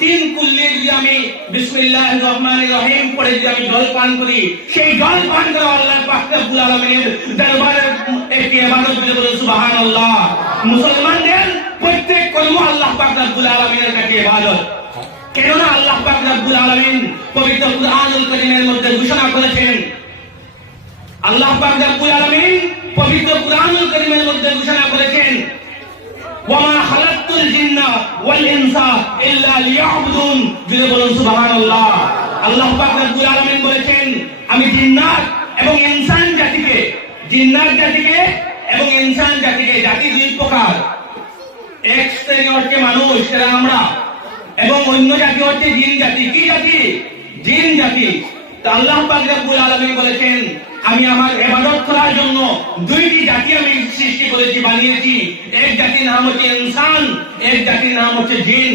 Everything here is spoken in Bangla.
তিন কুল্লি যদি আমি বিসমিল্লাহির রহমানির রহিম পড়ে যদি আমি জল পান করি, সেই জল পান করা আল্লাহ পাক রব্বুল আলামিনের দরবারে একটি ইবাদত বলে বলে সুবহানাল্লাহ। মুসলমানদের প্রত্যেক কর্ম আল্লাহ পাক রব্বুল আলামিনের কাছে ইবাদত। কেননা আল্লাহ পাক রব্বুল আলামিন পবিত্র কুরআনুল কারীমের মধ্যে ঘোষণা করেছেন, আল্লাহ পাক রব্বুল আলামিন পবিত্র কুরআনুল কারীমের মধ্যে ঘোষণা করেছেন, ওয়ামা খালাকতুল জিন্না ওয়াল ইনসা ইল্লা লিয়াবুদুন। জুড়ে বলুন সুবহানাল্লাহ। আল্লাহ পাক রব্বুল আলামিন বলেছেন, আমি জিন্নাত এবং ইনসান জাতিকে, জিন্নাত জাতিকে এবং ইনসান জাতিকে, জাতি দুই প্রকার, এক শ্রেণী হচ্ছে মানুষ, এরা আমরা, এবং অন্য জাতি হচ্ছে জিন জাতি। কি জাতি? জিন জাতি। তা আল্লাহ পাক রব্বুল আলামিন বলেছেন, আমি আমার ইবাদত করার জন্য দুইটি জাতি আমি সৃষ্টি করেছি, বানিয়েছি। এক জাতির নাম হচ্ছে ইনসান, এক জাতির নাম হচ্ছে জিন।